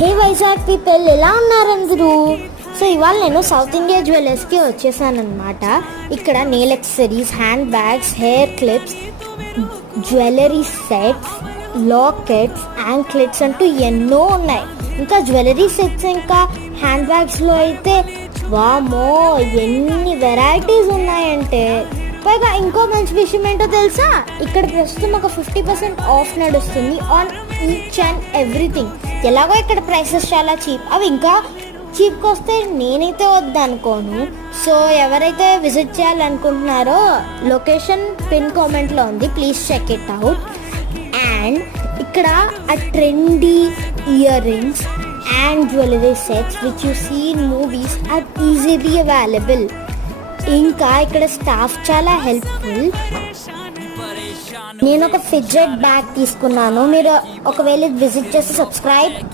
హే Vizag people, ఎలా ఉన్నారు అందరూ? సో ఇవాళ నేను సౌత్ ఇండియా జ్యువెలర్స్కి వచ్చేసానమాట. ఇక్కడ nail accessories, hand bags, hair clips, jewellery sets, lockets, anklets అంటూ ఎన్నో ఉన్నాయి. ఇంకా జ్యువెలరీ సెట్స్ ఇంకా హ్యాండ్ బ్యాగ్స్లో అయితే వామో ఎన్ని వెరైటీస్ ఉన్నాయంటే. పైగా ఇంకో మంచి విషయం ఏంటో తెలుసా, ఇక్కడ ప్రస్తుతం ఒక 50% ఆఫ్ నడుస్తుంది ఆన్ ఈచ్ అండ్ ఎవ్రీథింగ్. ఎలాగో ఇక్కడ ప్రైసెస్ చాలా చీప్, అవి ఇంకా చీప్కి వస్తే నేనైతే వద్దనుకోను. సో ఎవరైతే విజిట్ చేయాలనుకుంటున్నారో లొకేషన్ పిన్ కామెంట్లో ఉంది, please check it out. And ఇక్కడ ఆ trendy ear rings and jewellery sets which you see in movies are easily available. ఇంకా ఇక్కడ స్టాఫ్ చాలా హెల్ప్ఫుల్. నేను ఒక ఫిడ్జెట్ బ్యాగ్ తీసుకున్నాను. మీరు ఒకవేళ విజిట్ చేసి సబ్స్క్రైబ్ అండ్